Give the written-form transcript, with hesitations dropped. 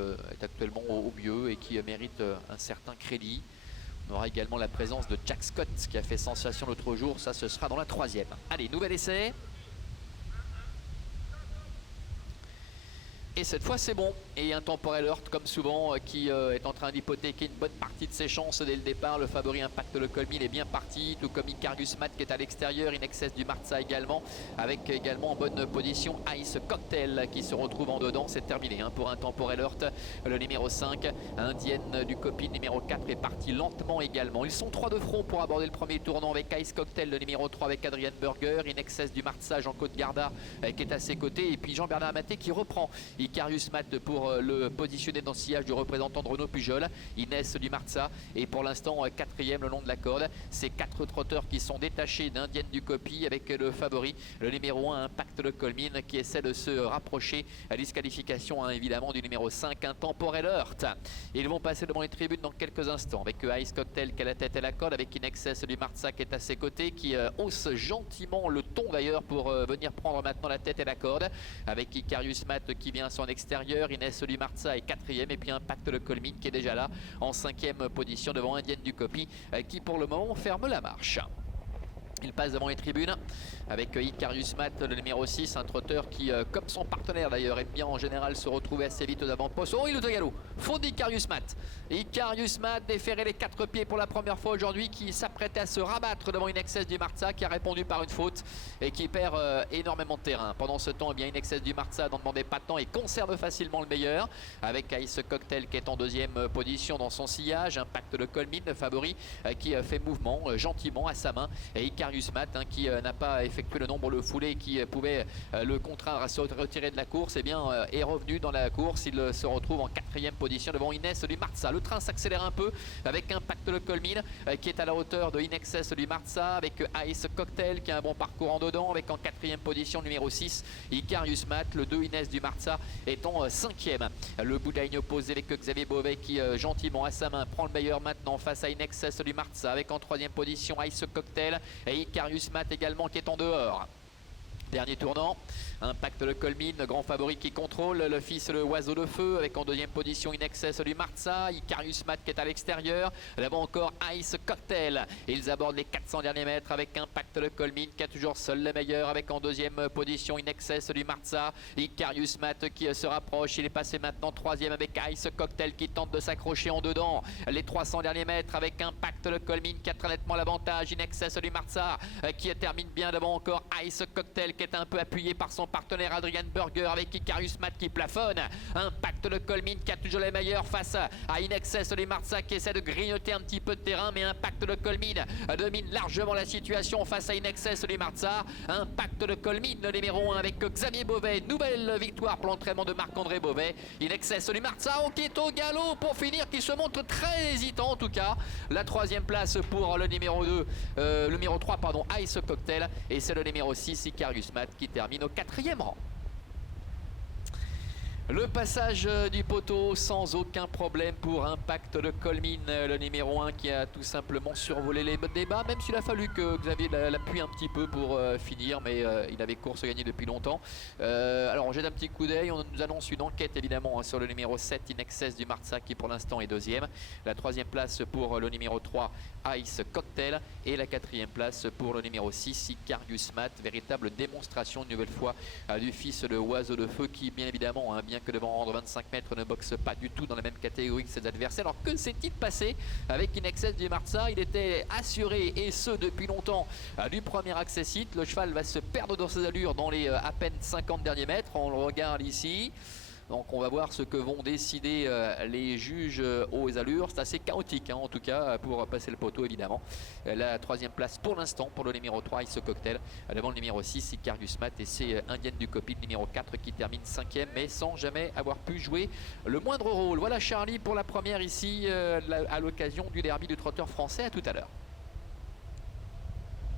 est actuellement au mieux et qui mérite un certain crédit. On aura également la présence de Jack Scott qui a fait sensation l'autre jour. Ça, ce sera dans la 3e. Allez, nouvel essai. Et cette fois c'est bon, et un temporel Heurt comme souvent qui est en train d'hypothéquer une bonne partie de ses chances dès le départ. Le favori Impact Le Colmine est bien parti, tout comme Icarius Matt qui est à l'extérieur, In Excess du Marza également, avec également en bonne position Ice Cocktail qui se retrouve en dedans. C'est terminé pour un temporel Heurt. Le numéro 5, Indienne du Copine numéro 4 est parti lentement également. Ils sont 3 de front pour aborder le premier tournant avec Ice Cocktail, le numéro 3 avec Adrian Burger, In Excess du Marza, Jean-Claude Garda qui est à ses côtés, et puis Jean-Bernard Amaté qui reprend Icarius Matt pour le positionner dans le sillage du représentant de Renaud Pujol, Inès du Marza, et pour l'instant 4e le long de la corde. Ces 4 trotteurs qui sont détachés d'Indienne du Copy avec le favori, le numéro 1 Impact Le Colmine qui essaie de se rapprocher à disqualification évidemment du numéro 5 un temporel Heurt. Ils vont passer devant les tribunes dans quelques instants avec Ice Cocktail qui a la tête et la corde, avec In Excess du Marza qui est à ses côtés, qui hausse gentiment le ton d'ailleurs pour venir prendre maintenant la tête et la corde, avec Icarius Matt qui vient à son extérieur, Inès du Marza est 4e, et puis Impact Le Colmine qui est déjà là en 5e position devant Indienne du Copy qui pour le moment ferme la marche. Il passe devant les tribunes avec Icarius Matt, le numéro 6, un trotteur qui, comme son partenaire d'ailleurs, aime bien en général se retrouver assez vite aux avant-postes. Oh, il est au galop, fond d'Icarius Matt. Icarius Matt déféré les 4 pieds pour la première fois aujourd'hui, qui s'apprêtait à se rabattre devant In Excess du Marza, qui a répondu par une faute et qui perd énormément de terrain. Pendant ce temps, eh bien, In Excess du Marza n'en demandait pas tant et conserve facilement le meilleur, avec Ice Cocktail qui est en 2e position dans son sillage. Impact Le Colmine, le favori, qui fait mouvement gentiment à sa main, et Icarius Matt qui n'a pas effectué le nombre le foulé qui pouvait le contraindre à se retirer de la course, eh bien, est revenu dans la course. Il se retrouve en 4e position devant Inès du Marza. Le train s'accélère un peu avec Impact Le Colmine qui est à la hauteur de In Excess du Marza, avec Ice Cocktail qui a un bon parcours en dedans, avec en 4e position le numéro 6 Icarius Matt. Le 2 Inès du Marza est en 5e. Le bout de la ligne opposée avec Xavier Beauvais qui gentiment à sa main prend le meilleur maintenant face à In Excess du Marza, avec en 3e position Ice Cocktail et Icarius Matt également qui est en dehors. Dernier tournant, Impact Le Colmine, le grand favori qui contrôle, le fils le Oiseau de Feu avec en 2e position In Excess du Marza, Icarius Matt qui est à l'extérieur, là-bas encore Ice Cocktail. Ils abordent les 400 derniers mètres avec Impact Le Colmine qui a toujours seul le meilleur, avec en 2e position In Excess du Marza, Icarius Matt qui se rapproche. Il est passé maintenant 3e avec Ice Cocktail qui tente de s'accrocher en dedans les 300 derniers mètres, avec Impact Le Colmine qui a très nettement l'avantage. In Excess du Marza qui termine bien devant encore Ice Cocktail qui est un peu appuyé par son partenaire Adrian Burger, avec Icarius Matt qui plafonne. Impact Le Colmine qui a toujours les meilleurs face à In Excess du Marza qui essaie de grignoter un petit peu de terrain, mais Impact Le Colmine domine largement la situation face à In Excess du Marza. Impact Le Colmine, le numéro 1 avec Xavier Beauvais, nouvelle victoire pour l'entraînement de Marc-André Beauvais. In Excess du Marza qui est au galop pour finir, qui se montre très hésitant en tout cas. La 3e place pour le numéro 2, le numéro 3 pardon, Ice Cocktail, et c'est le numéro 6 Icarius Matt qui termine au 4e rang. Le passage du poteau sans aucun problème pour Impact Le Colmine, le numéro 1 qui a tout simplement survolé les débats, même s'il a fallu que Xavier l'appuie un petit peu pour finir, mais il avait course gagnée depuis longtemps. Alors on jette un petit coup d'œil, on nous annonce une enquête évidemment sur le numéro 7 In Excess du Marza qui pour l'instant est 2e. La 3e place pour le numéro 3 Ice Cocktail, et la 4e place pour le numéro 6 Icarius Matt. Véritable démonstration une nouvelle fois du fils le Oiseau de Feu qui bien évidemment, bien que devant rendre 25 mètres, ne boxe pas du tout dans la même catégorie que ses adversaires. Alors que s'est-il passé avec In Excess du Marza? Il était assuré, et ce depuis longtemps, du premier accessite. Le cheval va se perdre dans ses allures dans les à peine 50 derniers mètres. On le regarde ici. Donc on va voir ce que vont décider les juges aux allures. C'est assez chaotique en tout cas pour passer le poteau évidemment. La 3e place pour l'instant pour le numéro 3 Ice Cocktail, devant le numéro 6 Icarius Matt, et c'est Indienne du Copy, numéro 4 qui termine 5e, mais sans jamais avoir pu jouer le moindre rôle. Voilà Charlie pour la première ici à l'occasion du derby du trotteur français. À tout à l'heure.